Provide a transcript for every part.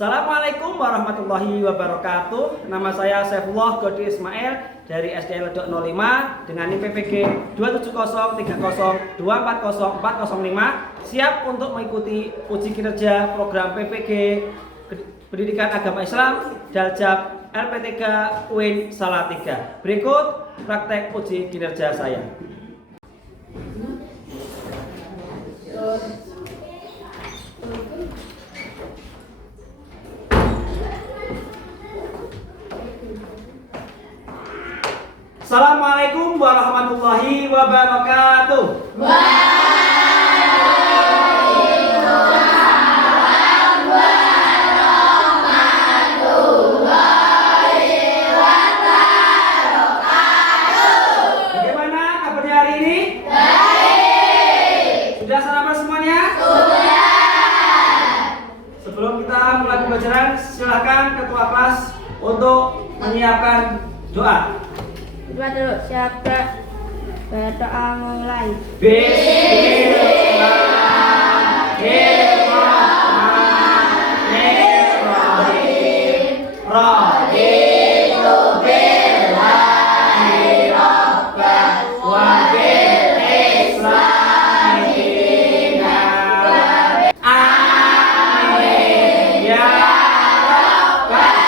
Assalamualaikum warahmatullahi wabarakatuh. Nama saya Saifullah Godi Ismail dari SDN Ledok 05 dengan NIM PPG 27030240405, siap untuk mengikuti uji kinerja program PPG Pendidikan Agama Islam Daljab LP3 UIN Salatiga. Berikut praktek uji kinerja saya. Assalamualaikum warahmatullahi wabarakatuh. Waalaikumsalam warahmatullahi wabarakatuh. Bagaimana kabarnya hari ini? Baik. Sudah sarapan semuanya? Sudah. Sebelum kita mulai pembelajaran, silakan ketua kelas untuk menyiapkan doa. Coba dulu, siapa berdoa mulai. Bismillahirrahmanirrahim. Raditu billahi rabban wa bil islami dinan. Amin ya rabbal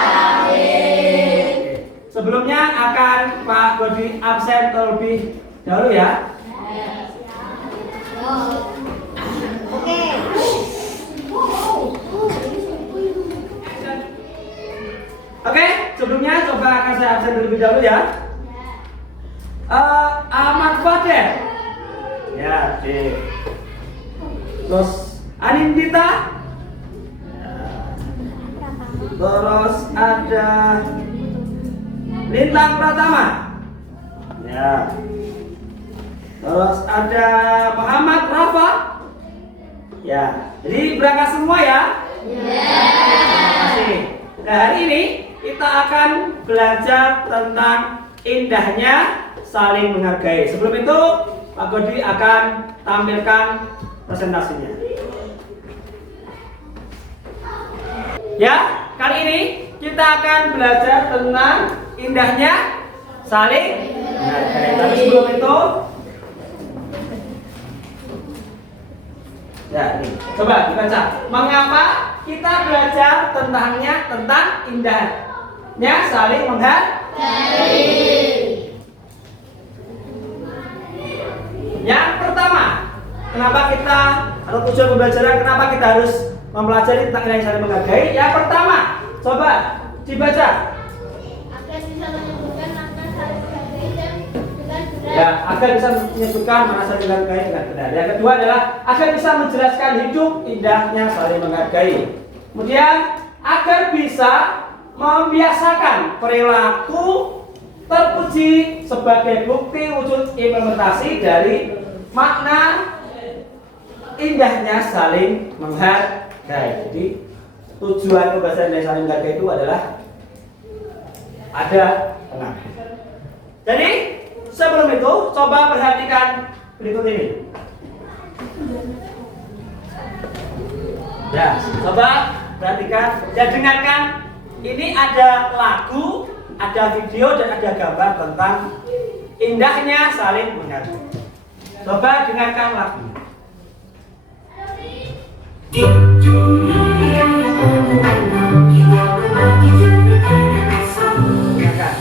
alamin. Sebelumnya akan Pak Godi absen terlebih dahulu ya. Oke. Oke, sebelumnya coba akan saya absen terlebih dahulu ya. Ahmad Fadel. Ya, D. Terus Anindita. Terus ada Lintang Pratama. Ya. Terus ada Muhammad Rafa. Ya. Jadi berangkat semua ya. Terima kasih. Nah, hari ini kita akan belajar tentang indahnya saling menghargai. Sebelum itu, Pak Godi akan tampilkan presentasinya. Ya, kali ini kita akan belajar tentang indahnya saling menghargai. Tapi sebelum itu, ya ini, coba dibaca. Mengapa kita belajar tentang indahnya saling menghargai? Yang pertama, kenapa kita atau tujuan pembelajaran kenapa kita harus mempelajari tentang indahnya saling menghargai? Yang pertama, coba dibaca. Agar bisa menyebutkan makna saling menghargai dan dengan benar. Ya, agar bisa menyebutkan mana saling menghargai dengan benar. Yang kedua adalah agar bisa menjelaskan hidup indahnya saling menghargai. Kemudian agar bisa membiasakan perilaku terpuji sebagai bukti wujud implementasi dari makna indahnya saling menghargai. Jadi tujuan pembahasan indahnya saling menghargai itu adalah ada enam. Jadi sebelum itu, coba perhatikan berikut ini. Ya, coba perhatikan dan dengarkan. Ini ada lagu, ada video, dan ada gambar tentang indahnya saling menghargai. Coba dengarkan lagu.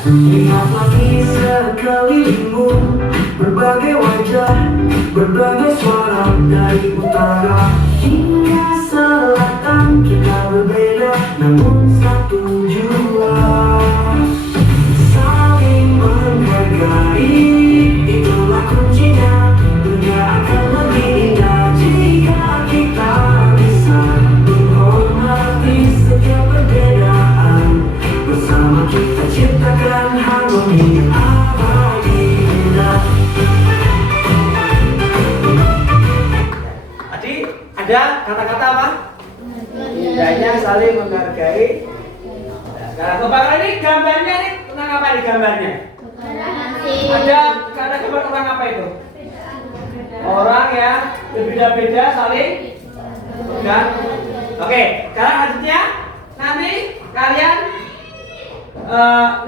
Lihatlah di sekelilingmu, berbagai wajah, berbagai suara dari utara hingga selatan. Kita berbeda, namun satu jua, saling menghargai. Itulah kuncinya, dunia akan lebih indah jika kita bisa menghormati setiap perbedaan. Bersama kita ciptakan harmoni abadi indah. Tadi ada kata-kata apa? Indahnya saling menghargai. Nah, coba ini gambarnya nih tentang apa nih gambarnya? Ada gambar orang apa itu? Orang ya berbeda-beda saling kan Oke, sekarang selanjutnya nanti kalian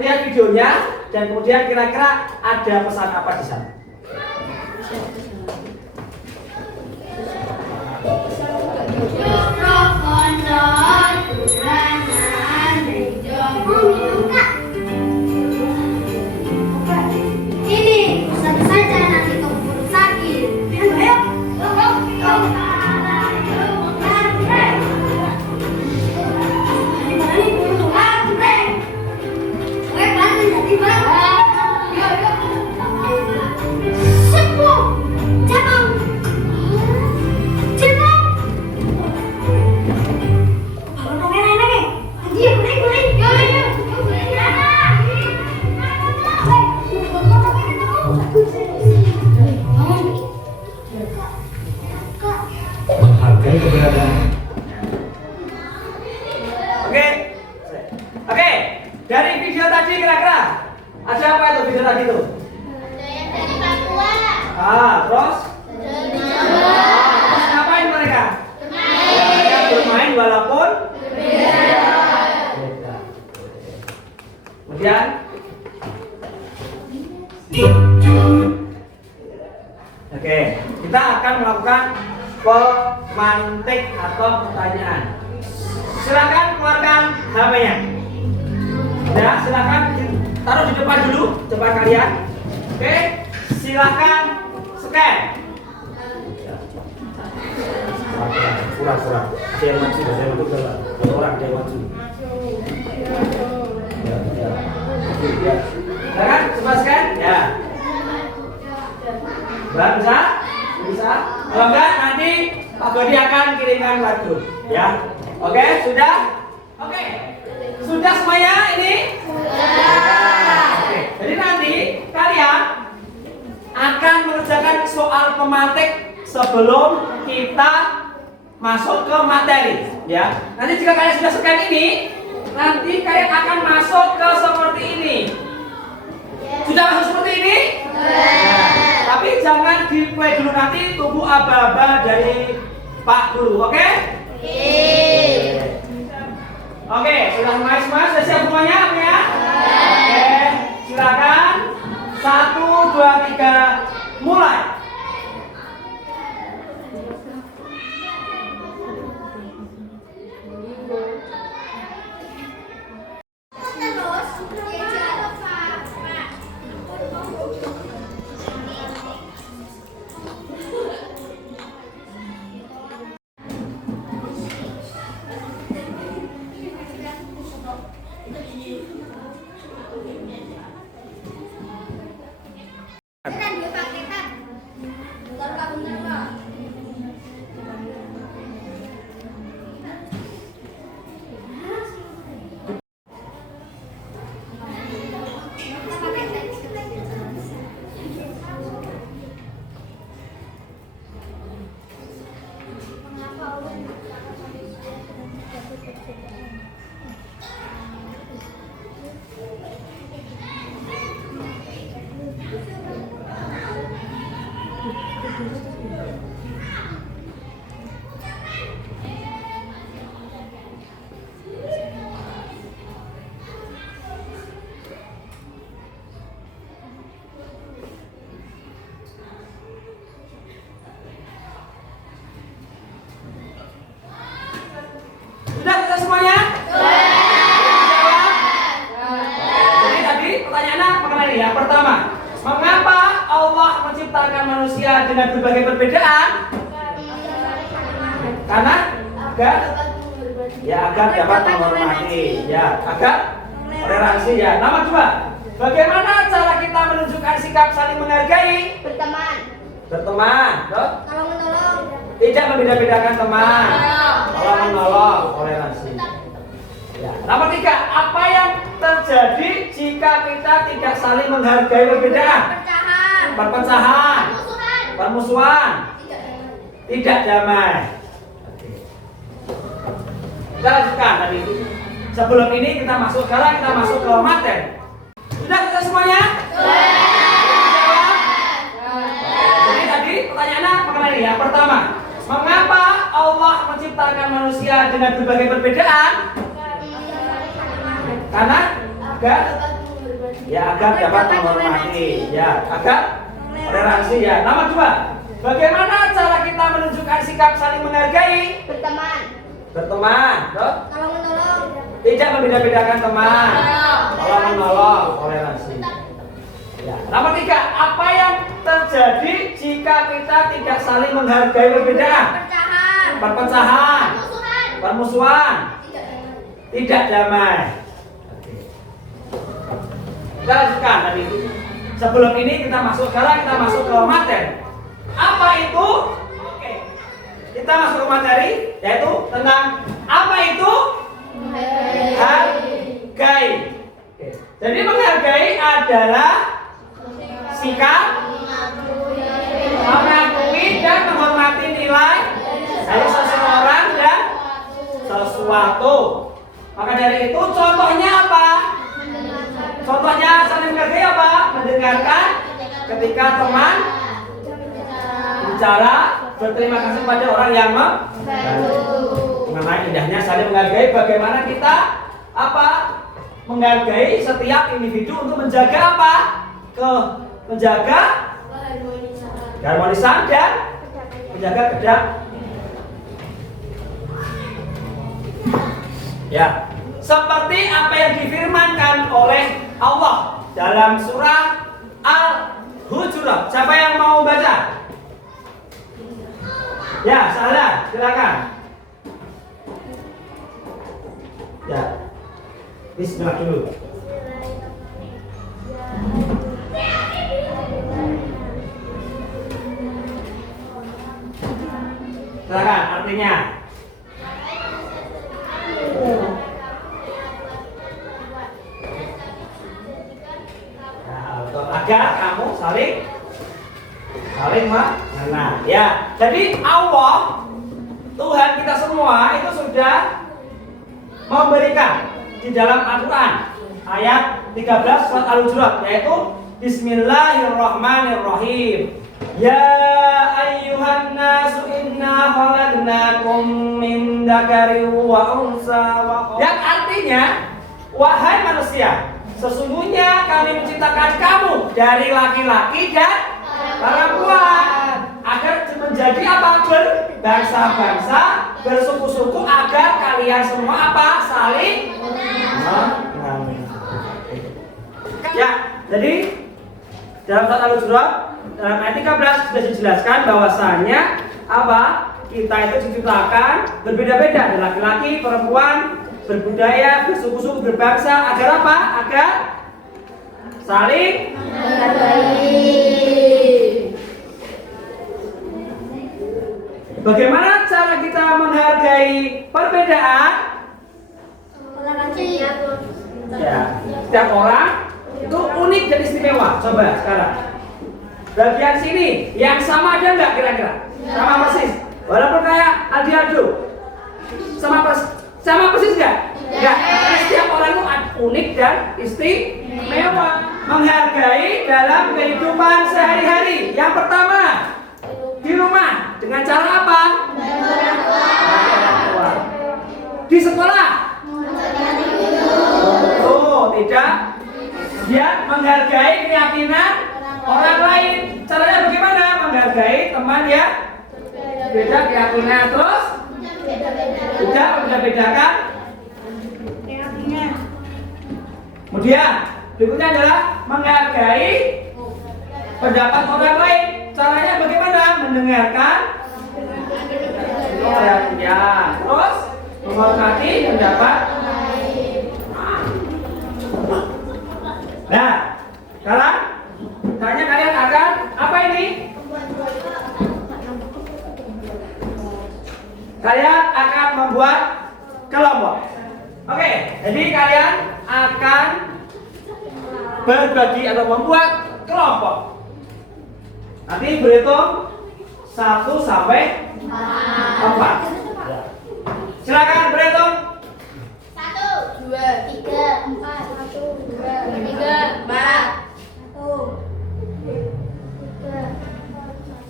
lihat videonya dan kemudian kira-kira ada pesan apa di sana. Ini satu saja nanti keburu sakit. Ayo, Menghargai keberadaan. Oke. Oke, dari video tadi kira-kira ada apa itu video tadi itu? ada yang dari Papua, Terus? Terus ngapain mereka? Mereka bermain walaupun beda. Kemudian oke, kita akan melakukan pemantik atau pertanyaan. Silakan keluarkan HP-nya. Ya, silakan taruh di depan dulu, depan kalian. Oke, silakan scan. Kurang. Ada yang maju, orang ada yang maju. Ya. Silakan, coba scan. Ya. Bisa? Bisa? Kalau enggak nanti Pak Godi akan kirimkan lagu. Ya. Oke, sudah? Oke. Sudah semuanya ini? Sudah. Oke. Jadi nanti kalian akan mengerjakan soal pemantik sebelum kita masuk ke materi, ya. Nanti jika kalian sudah scan ini, nanti kalian akan masuk ke seperti ini. Sudah masuk seperti ini? Tapi jangan di-play dulu, nanti tunggu aba-aba dari Pak Guru, oke? Oke, sudah mulai semua? Sudah siap semuanya? Ya? Oke, silakan. 1, 2, 3, mulai. Sudah semuanya? Jadi tadi pertanyaannya mengenai yang pertama, mengapa Allah menciptakan manusia dengan berbagai perbedaan? Karena agar dapat menghormati, agar toleransi, Nomor 2, bagaimana cara kita menunjukkan sikap saling menghargai? Berteman, Kalau menolong. tidak membeda-bedakan teman, kalau menolong, toleransi. Nomor 3, apa yang terjadi jika kita tidak saling menghargai perbedaan? Perpecahan, permusuhan, tidak damai. Kita lanjutkan tadi. Sebelum ini kita masuk ke materi. Sudah semuanya? Jadi tadi pertanyaannya mengenai yang pertama, mengapa Allah menciptakan manusia dengan berbagai perbedaan? Karena agar dapat menghormati, agar toleransi ya. Nomor 2, bagaimana cara kita menunjukkan sikap saling menghargai? Berteman, tidak membeda-bedakan teman, tolong menolong, toleransi. Ya. Nomor 3, apa yang terjadi jika kita tidak saling menghargai perbedaan? Perpecahan, permusuhan, tidak damai. Kita lanjutkan tadi. Sebelum ini kita masuk ke materi. Apa itu? Oke. Kita masuk ke materi, yaitu tentang apa itu? Hargai. Oke. Jadi menghargai adalah sikap mengakui dan menghormati nilai dari seseorang dan sesuatu. Maka dari itu contohnya apa? Contohnya saling menghargai apa? Mendengarkan ketika teman bicara, berterima kasih pada orang yang membantu. Mengenai indahnya saling menghargai, bagaimana kita menghargai setiap individu untuk menjaga apa? Menjaga keharmonisan dan menjaga ya. Seperti apa yang difirmankan oleh Allah dalam surah Al-Hujurat. Siapa yang mau baca? Ya, Salah, silakan. Ya. Bismillah dulu. Silakan artinya. Agar kamu saling mengenal. Ya, jadi Allah, Tuhan kita semua itu sudah memberikan di dalam Al-Quran ayat 13 surat Al-Hujurat, yaitu Bismillahirrahmanirrahim. Ya ayyuhan nasu inna khalaqnakum min dzakarin wa unsa yang artinya, wahai manusia, sesungguhnya kami menciptakan kamu dari laki-laki dan perempuan agar menjadi apa? Berbangsa-bangsa, bersuku-suku, agar kalian semua saling mengenal. Ya, jadi dalam surat Al-Hujurat dalam ayat 13 sudah dijelaskan bahwasanya kita itu diciptakan berbeda-beda, ada laki-laki, perempuan, berbudaya, bersuku-suku, berbangsa, agar apa? Agar saling menghargai. Bagaimana cara kita menghargai perbedaan? Ya, setiap orang itu unik dan istimewa. Coba sekarang bagian sini yang sama ada nggak kira-kira? Sama persis. Walaupun kayak adu-adu, sama persis nggak? Nggak. Setiap orang itu unik dan istimewa. Menghargai dalam kehidupan sehari-hari. Yang pertama, di rumah dengan cara apa? Di sekolah. Tidak. Dia menghargai keyakinan orang lain. Caranya bagaimana? Menghargai teman ya beda keyakinan, terus tidak membeda-bedakan keyakinan. Kemudian berikutnya adalah menghargai pendapat orang lain. Caranya bagaimana? Mendengarkan ya, terus menghormati pendapat. Nah, sekarang tanya kalian akan apa ini? Kalian akan membuat kelompok. Oke, jadi kalian akan berbagi atau membuat kelompok. Nanti berhitung 1 sampai 4. Silakan berhitung. 1, 2, 3, 4, 1, 2, 3, 4.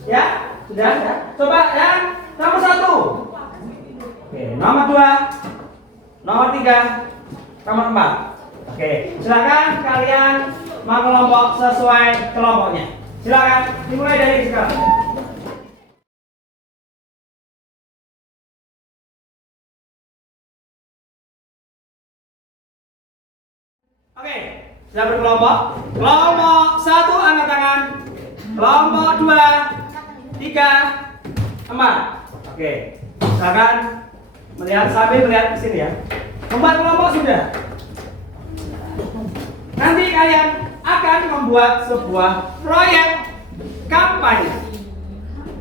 Ya, sudah. Coba yang nomor 1. nomor 4. Oke, silakan kalian mengelompok sesuai kelompoknya. Silakan dimulai dari sekarang. Oke, sudah berkelompok. Kelompok 1 angkat tangan. Kelompok 2, 3, 4. Oke, silakan sambil melihat ke sini ya. 4 kelompok sudah. Nanti kalian akan membuat sebuah proyek kampanye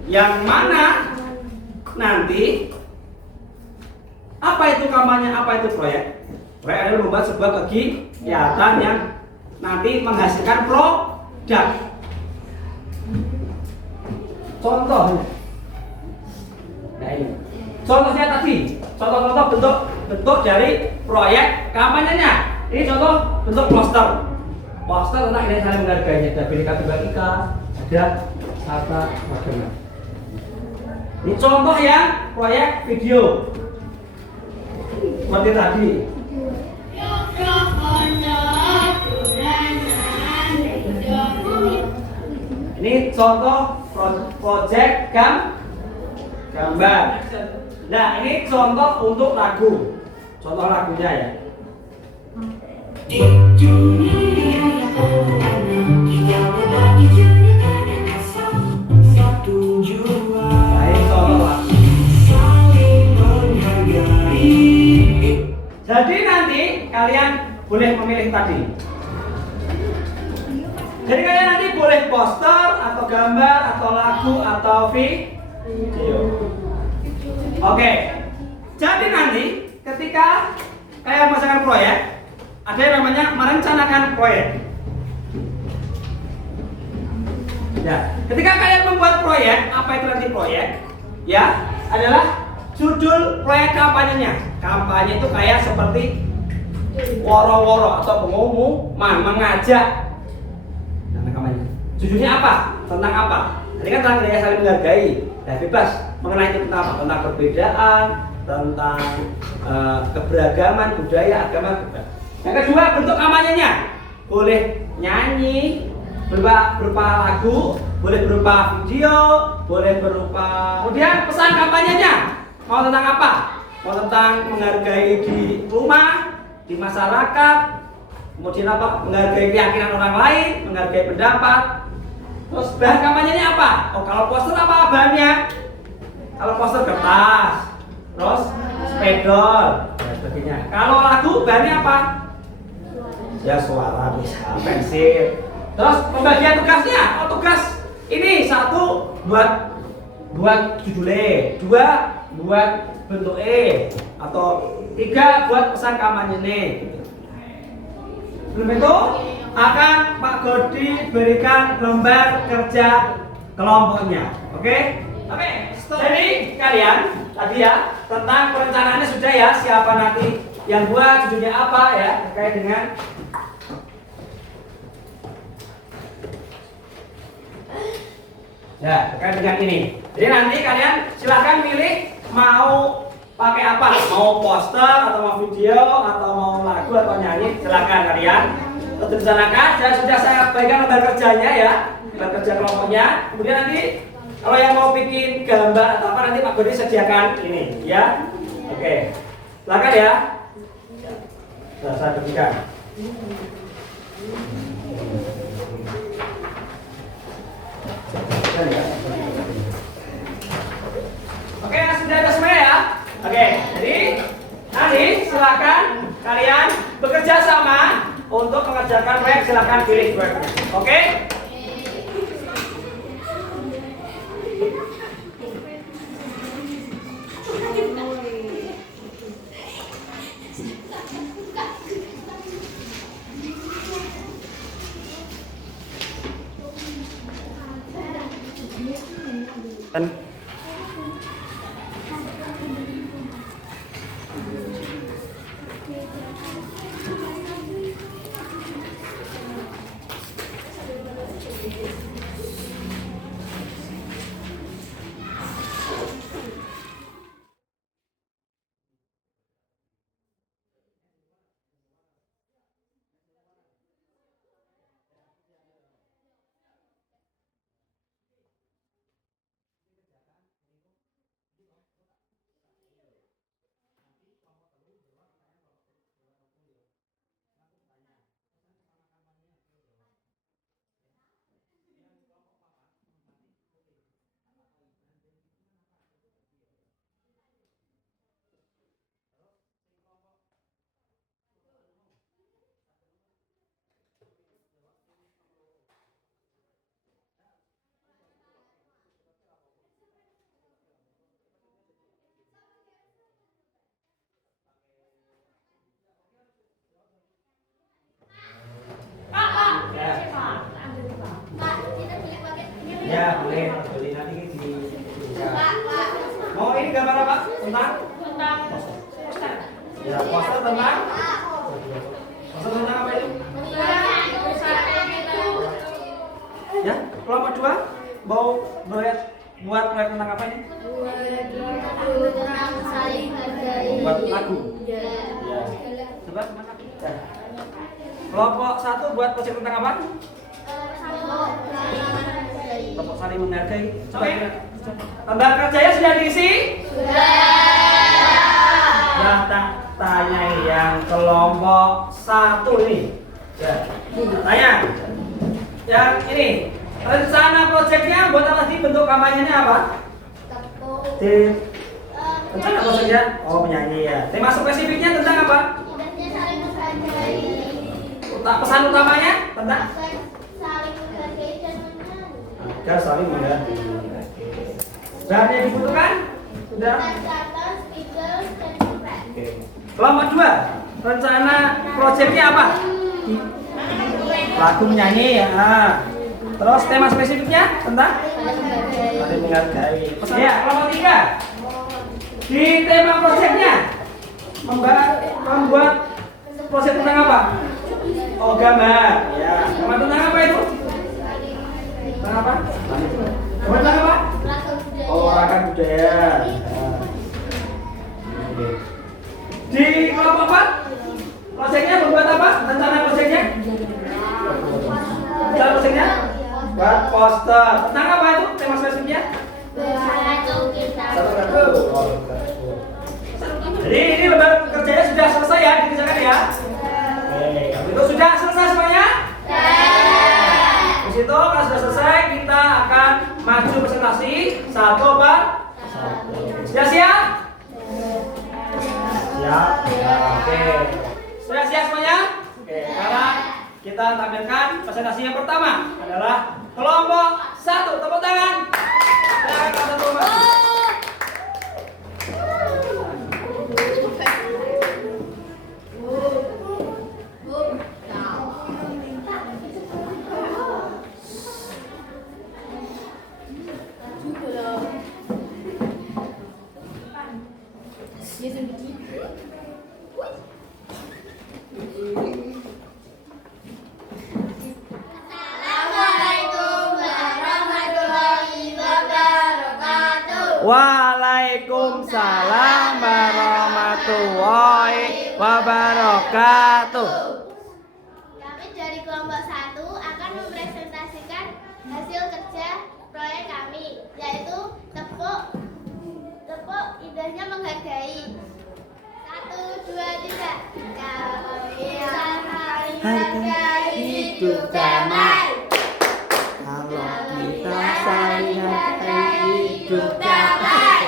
yang mana nanti apa itu kampanye, apa itu proyek? Proyek adalah membuat sebuah kegiatan yang nanti menghasilkan produk. Contohnya, nah ini. Contohnya tadi, contoh-contoh bentuk dari proyek kampanyenya. Ini contoh bentuk poster. Poster tentang ini saling menghargai. Ada Bhinneka Tunggal Ika, ada Sata Wagena. Ini contoh yang proyek video. Seperti tadi. Ini contoh proyek gambar. Nah, ini contoh untuk lagu. Contoh lagunya ya. Di dunia yang penuh kita berbagi cerita dan satu jua. Ini contoh lagu. Saling menghargai. Jadi nanti kalian boleh memilih tadi. Jadi kalian nanti boleh poster atau gambar atau lagu atau video. Oke. Jadi nanti ketika kalian memasangkan proyek, ada yang namanya merencanakan proyek. Ya, ketika kalian membuat proyek, apa itu nanti proyek? Ya, adalah judul proyek kampanyenya. Kampanye itu kayak seperti woro-woro atau pengumuman, mengajak. Nah, kampanye. Judulnya apa? Tentang apa? Ini kan tentang budaya saling menghargai. Nah, bebas mengenai itu tentang apa? Tentang perbedaan, tentang keberagaman budaya, agama, bebas. Yang kedua, bentuk kampanyenya boleh nyanyi, berupa lagu, boleh berupa video, boleh berupa. Kemudian pesan kampanyenya mau tentang apa? Mau tentang menghargai di rumah, di masyarakat, kemudian apa? Menghargai keyakinan orang lain, menghargai pendapat. Terus bahan kampanyenya apa? Oh, kalau poster apa bahannya? Kalau poster kertas, terus spidol, dan sebagainya. Kalau lagu bahannya apa? Ya suara, bisa pensil. Terus pembagian tugasnya, oh tugas ini 1 buat judulnya, 2 buat bentuk atau 3 buat pesan kampanye nih. Sebelum itu akan Pak Godi berikan lembar kerja kelompoknya, oke? Jadi kalian tadi ya tentang perencanaannya sudah ya, siapa nanti yang buat, judulnya apa ya, terkait dengan ya, terkait dengan ini. Jadi nanti kalian silahkan pilih mau pakai apa, mau poster atau mau video atau mau lagu atau nyanyi, silahkan kalian rencanakan. Dan sudah saya berikan lembar kerjanya ya, lembar kerja kelompoknya. Kemudian nanti kalau yang mau bikin gambar atau apa nanti Pak Godi sediakan ini ya. Oke, silahkan ya. Sudah saya berikan. Oke, sudah ada semua ya. Oke, jadi nanti silakan kalian bekerja sama untuk mengerjakan proyek. Silakan pilih proyeknya. Oke? Dan Ya, boleh. Boleh nanti di. Pak. Mau ini gambar apa? Tentang? Ya, poster tentang? Poster tentang apa itu? Ya, kelompok 2 mau buat proyek tentang apa ini? Tentang saling menghargai. Buat lagu. Ya. Coba semangat. Ya. Kelompok 1 buat proyek tentang apa? Kelompok saling menghargai. Coba ya. Tanda kerjanya sudah diisi? Sudah. Tak tanya yang kelompok 1 ini. Ya. Tanya. Yang ini. Rencana proyeknya buat apa sih? Bentuk kampanyenya apa? Rencana proyeknya? Oh, menyanyi ya. Tema spesifiknya tentang apa? Indahnya saling menghargai. Pesan utamanya tentang? Saling menghargai dan menyanyi. Agar saling menghargai. Bahan yang dibutuhkan? Sudah? Catatan, speaker, dan surat. Oke. Kelompok 2. Rencana proyeknya apa? Lagu menyanyi ya. Terus tema spesifiknya tentang? Saling menghargai. Ya, kelompok 3. Di tema proyeknya membuat proyek tentang apa? Oh, gambar. Ya. Gambar tentang apa itu? Tentang apa? Gambar tentang apa? Olahraga budaya. Oke. Di kelompok 4 proyeknya membuat apa? Rencana proyeknya? Rencana proyeknya? Buat poster. Tentang apa itu tema spesifiknya? Jadi ini lembar kerjanya sudah selesai ya, dikerjakan ya. Oke, kalau itu sudah selesai semuanya? Di situ kalau sudah selesai kita akan maju presentasi satu per satu. Sudah siap? Siap. Ya, oke. Sudah siap semuanya? Oke, sekarang kita tampilkan presentasi yang pertama adalah kelompok 1. Tepuk tangan. Silakan kelompok 1 maju. Waalaikumsalam warahmatullahi wabarakatuh. Kami dari kelompok 1 akan mempresentasikan hasil kerja proyek kami, yaitu tepuk indahnya menghargai. 1, 2, 3. Kalau bisa saling menghargai, hidup damai. Kalau kita saling hargai, hidup damai.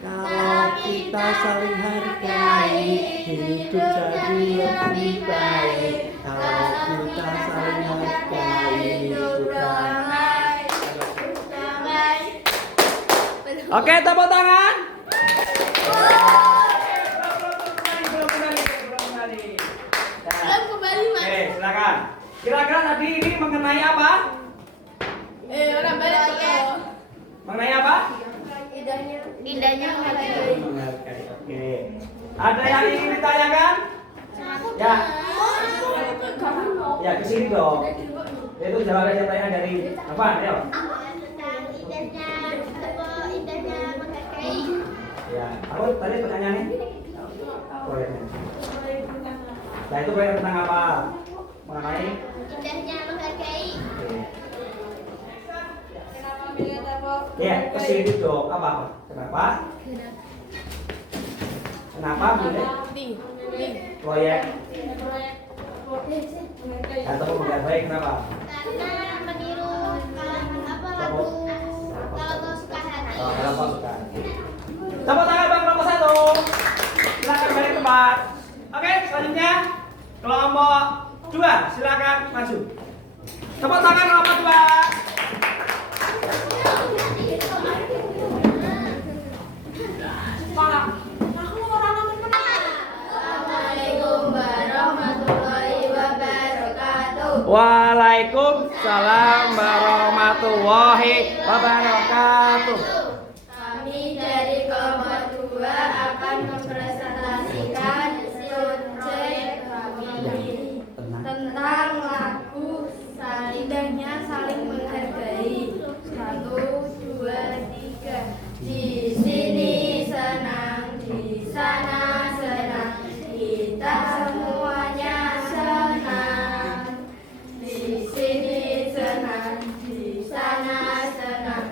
Kalau kita saling hargai, hidup jadi lebih baik. Kalau kita saling hargai, hidup damai. Oke, tepuk tangan. Belum kembali, Mas. Oke, silakan. Kira-kira tadi ini mengenai apa? Orang balik ke Mengenai apa? indahnya menghargai. Menghargai. Oke. Ada yang ingin ditanyakan? Ya. Ya, ke sini dong. Itu jawabannya pertanyaan dari apa? Ayo. Tentang indahnya menghargai. Ya, aku tadi pertanyaannya. Proyeknya. Nah, itu proyek tentang apa? Mengenai Indahnya menghargai. ya, ke sini dong. Apa? Kenapa? Kenapa boleh proyek atau menghargai kenapa? Karena meniru lagu kalau suka hati. Oh, kalau kau suka. Tepuk tangan bang kelompok 1. Silakan balik tempat. Oke, selanjutnya kelompok 2. Silakan maju. Tepuk tangan kelompok 2. Assalamualaikum warahmatullahi wabarakatuh. Waalaikumsalam warahmatullahi wabarakatuh. Kami dari kelompok 2 akan mempresentasikan proyek kami tentang lagu indahnya saling menghargai. 1, 2, 3. Di sini senang, di sana senang, kita semuanya senang. Di sini senang, di sana senang,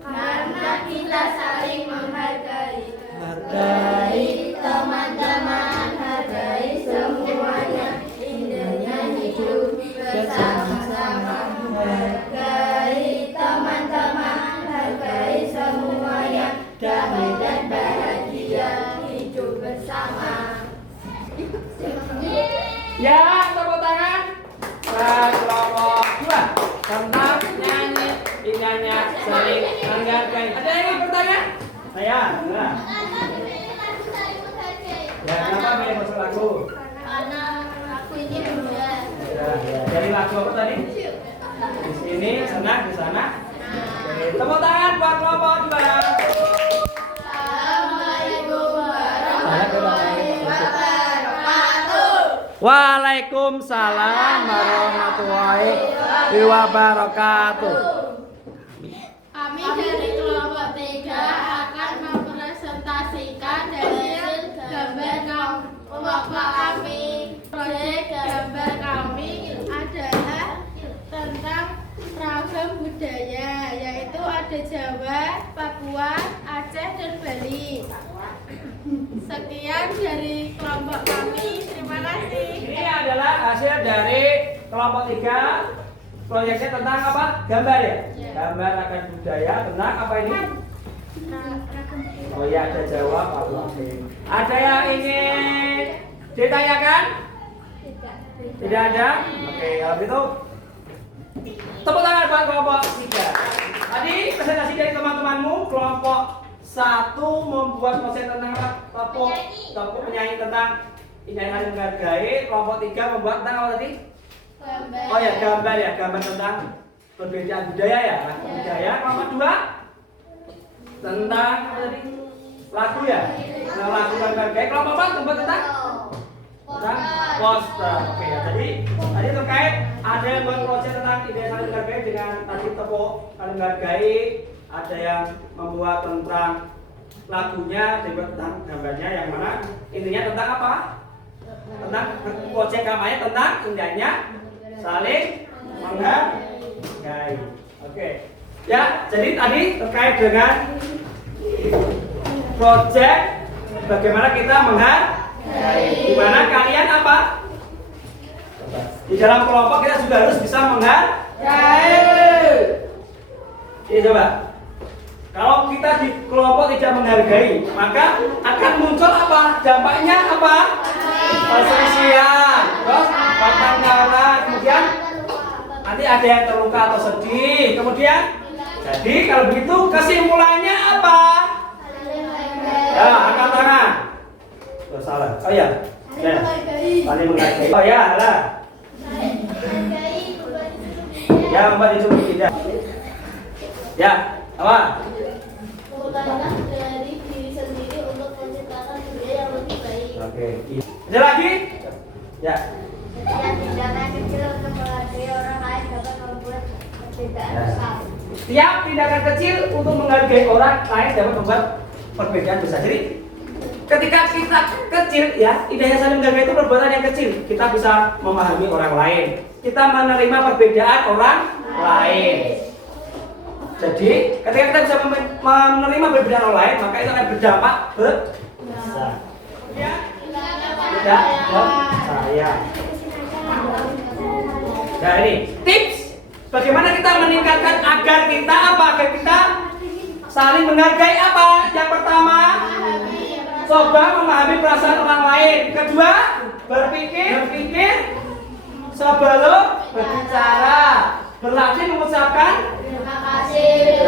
karena kita saling menghargai. Hargai teman-teman, hargai semuanya, indahnya hidup bersama-sama. Hargai teman-teman, hargai semuanya, damai dan bahagia hidup bersama. Ya, tepuk tangan. Kelompok 2 tentang nyanyi indahnya saling menghargai. Ada yang mau bertanya? Saya. Nah. Ya, kenapa pilih masuk lagu? Karena aku ini mudah. Ya. Dari lagu apa tadi? Di sini senang, di sana. Oke, tepuk tangan buat kelompok 2. Assalamualaikum warahmatullahi wabarakatuh. Waalaikumsalam warahmatullahi wabarakatuh. Kami dari kelompok 3 akan mempresentasikan hasil gambar kelompok kami. Proyek gambar kami adalah tentang ragam budaya, yaitu ada Jawa, Papua, Aceh, dan Bali. Sekian dari kelompok kami. Terima kasih. Ini adalah hasil dari kelompok 3. Proyeknya tentang apa? Gambar ya? Gambar akan budaya tentang apa ini? Oh ya, ada Jawa, Papua. Ada yang ingin ditanyakan? Tidak ada? Oke, kalau gitu tepuk tangan buat kelompok 3. Tadi presentasi dari teman-temanmu, kelompok 1 membuat konsep tentang apa? Tepuk penyanyi tentang indahnya saling menghargai. Kelompok 3 membuat tentang apa tadi? Gambar. Oh ya, gambar ya, gambar tentang perbedaan budaya ya, lagu budaya. Kelompok 2 tentang apa tadi? Lagu ya, tentang lagu dan menghargai. Kelompok 4 membuat tentang poster. Oke ya, jadi tadi terkait ada yang buat proyek tentang indahnya saling menghargai dengan tadi tepuk saling menghargai. Ada yang membuat tentang lagunya, dibuat tentang gambarnya, yang mana intinya tentang apa? Tentang proyek kampanye tentang indahnya saling menghargai. Oke. Ya, jadi tadi terkait dengan proyek bagaimana kita menghargai. Di mana kalian apa? Di dalam kelompok kita juga harus bisa menghargai. Ini coba. Kalau kita di kelompok tidak menghargai, maka akan muncul apa? Dampaknya apa? Perselisihan, terus pertengkaran, kemudian nanti ada yang terluka atau sedih. Kemudian, jadi kalau begitu kesimpulannya apa? Ya, angkat tangan. Oh, salah. Oh ya. Saling menghargai. Oh ya, lah. Ya, Mbak disuruh tidak. Ya, apa? Mulailah dari diri sendiri untuk menciptakan dunia yang lebih baik. Oke. Ada lagi? Ya. Setiap tindakan kecil untuk menghargai orang lain dapat membuat perbedaan Ya. besar. Tiap tindakan kecil untuk menghargai orang lain dapat membuat perbedaan besar. Jadi ketika kita kecil ya, indahnya saling menghargai itu perbuatan yang kecil. Kita bisa memahami orang lain. Kita menerima perbedaan orang lain. Jadi ketika kita bisa menerima perbedaan orang lain, maka itu akan berdampak besar. Ya, tidak saya. Nah ini tips bagaimana kita meningkatkan agar kita apa? Agar kita saling menghargai apa? Yang pertama, coba memahami perasaan orang lain. Kedua, berpikir sebelum berbicara. Berlatih mengucapkan Terima kasih.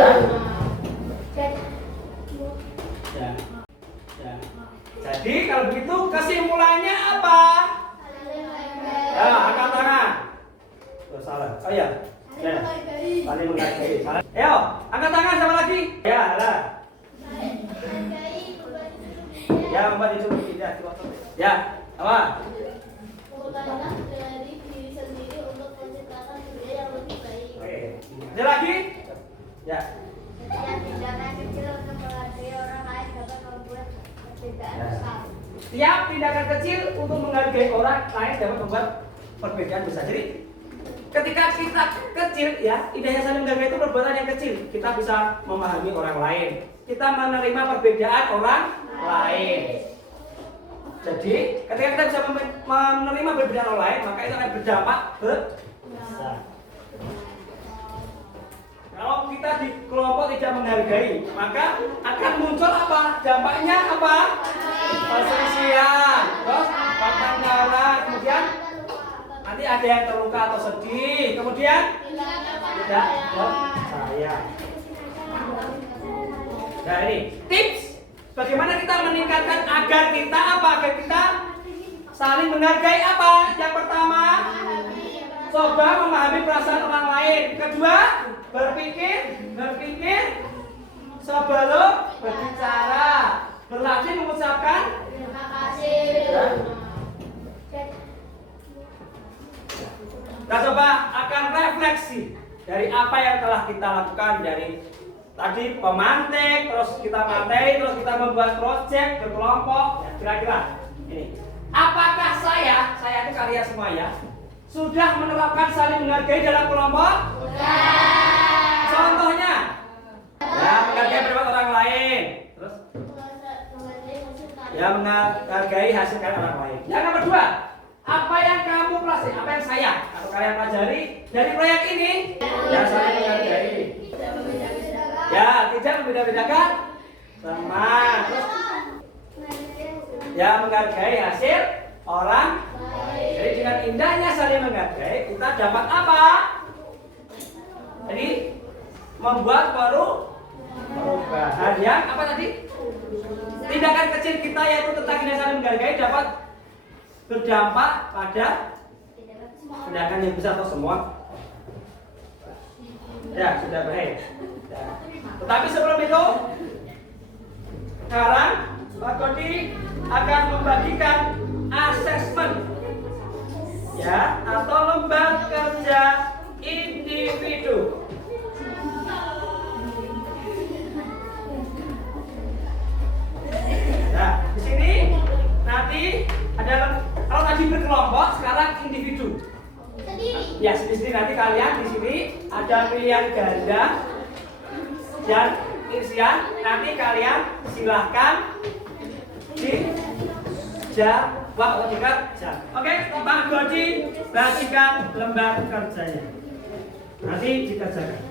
Ya. Jadi kalau begitu kesimpulannya apa? Ya, angkat tangan. Apa? Mulailah dari diri sendiri untuk menciptakan dunia yang lebih baik. Oke. Ada lagi? Ya. Setiap tindakan kecil untuk menghargai orang lain dapat membuat perbedaan besar. Setiap tindakan kecil untuk menghargai orang lain dapat membuat perbedaan besar. Jadi ketika kita kecil ya, indahnya saling menghargai itu perbuatan yang kecil. Kita bisa memahami orang lain. Kita menerima perbedaan orang lain. Jadi ketika kita bisa menerima perbedaan orang lain, maka itu akan berdampak besar. Kalau kita di kelompok tidak menghargai, maka akan muncul apa? Dampaknya apa? Perselisihan, terus pertengkaran, kemudian nanti ada yang terluka atau sedih, kemudian tidak percaya. Nah ini tips bagaimana kita meningkatkan agar kita apa? Agar kita saling menghargai apa? Yang pertama, coba memahami perasaan orang lain. Kedua, berpikir sebelum berbicara. Berlatih mengucapkan Terima kasih. ya. Kita coba akan refleksi dari apa yang telah kita lakukan dari tadi pemantik, terus kita mantai, terus kita membuat proyek berkelompok. Ya, kira-kira ini. Apakah saya itu karya semua ya, sudah menerapkan saling menghargai dalam kelompok? Contohnya, ya menghargai pendapat orang lain, terus ya menghargai hasil karya orang lain. Yang nomor dua, apa yang kamu pelajari, apa yang saya atau kalian pelajari dari proyek ini? Ya saling menghargai. Ya tidak membeda-bedakan teman. Terus ya menghargai hasil orang. Jadi dengan indahnya saling menghargai, kita dapat apa? Jadi membuat perubahan yang apa tadi? Tindakan kecil kita yaitu tentang indah saling menghargai dapat berdampak pada tindakan yang besar atau semua. Ya sudah baik. Ya. Tetapi sebelum itu, sekarang Pak Kodi akan membagikan asesmen ya atau lembar kerja individu. Nah, di sini nanti ada kalau tadi berkelompok, sekarang individu. Sendiri. Ya, sendiri nanti kalian di sini ada pilihan ganda dan isian. Nanti kalian silahkan dijawab atau dikerja. Oke, Pak Godi bagikan lembar kerjanya. Nanti dikerjakan.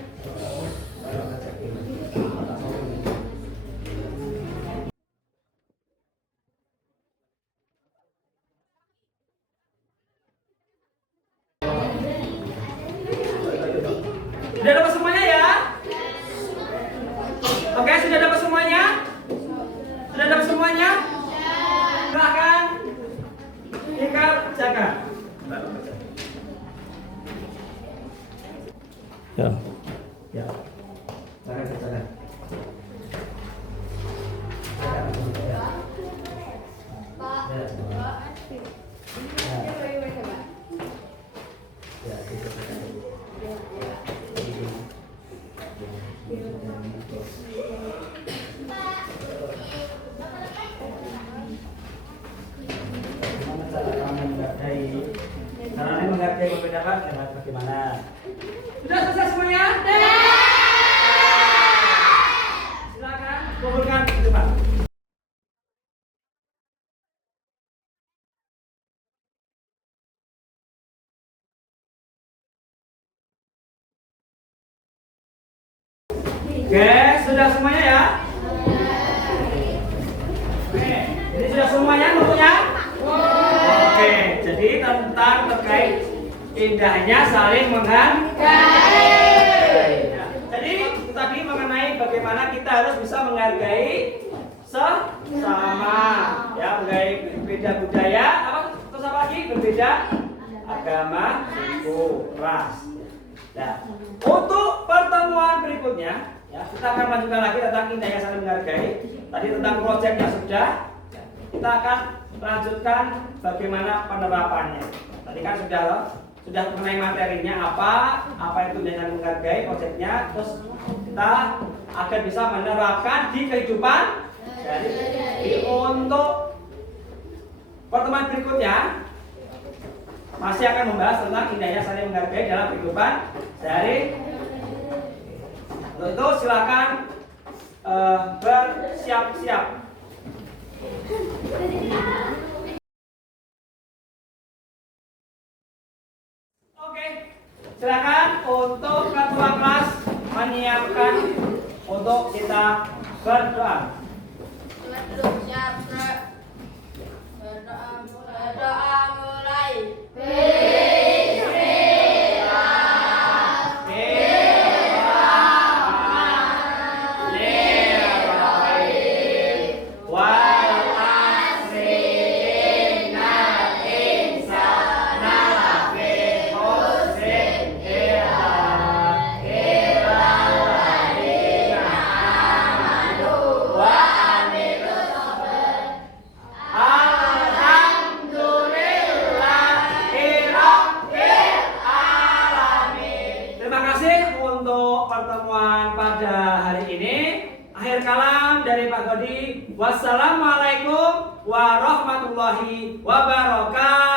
Sudah dapat semuanya ya? Oke, sudah dapat semuanya? Sudah dapat semuanya? Silahkan dikerjakan. Ya. Ya. Silahkan kerjakan. Ya, dikerjakan. Caranya menghargai perbedaan bagaimana? Sudah selesai semuanya? Silakan kumpulkan di depan. Oke, sudah semuanya ya? Oke, jadi sudah semuanya bukunya? Oke, jadi tentang terkait indahnya saling menghargai. Ya, jadi tadi mengenai bagaimana kita harus bisa menghargai sesama, ya menghargai berbeda budaya, apa terus apa lagi berbeda agama, suku, ras. Nah, untuk pertemuan berikutnya, ya kita akan lanjutkan lagi tentang indahnya saling menghargai. Tadi tentang proyeknya sudah. kita akan lanjutkan bagaimana penerapannya. Tadi kan sudah mengenai materinya apa itu dengan menghargai konsepnya, terus kita akan bisa menerapkan di kehidupan sehari-hari. Untuk pertemuan berikutnya masih akan membahas tentang indahnya saling menghargai dalam kehidupan sehari. Untuk itu silakan bersiap-siap. Oke, silakan untuk ketua kelas menyiapkan untuk kita berdoa. Siap, berdoa mulai. Terima kasih untuk pertemuan pada hari ini. Akhir kalam dari Pak Godi. Wassalamualaikum warahmatullahi wabarakatuh.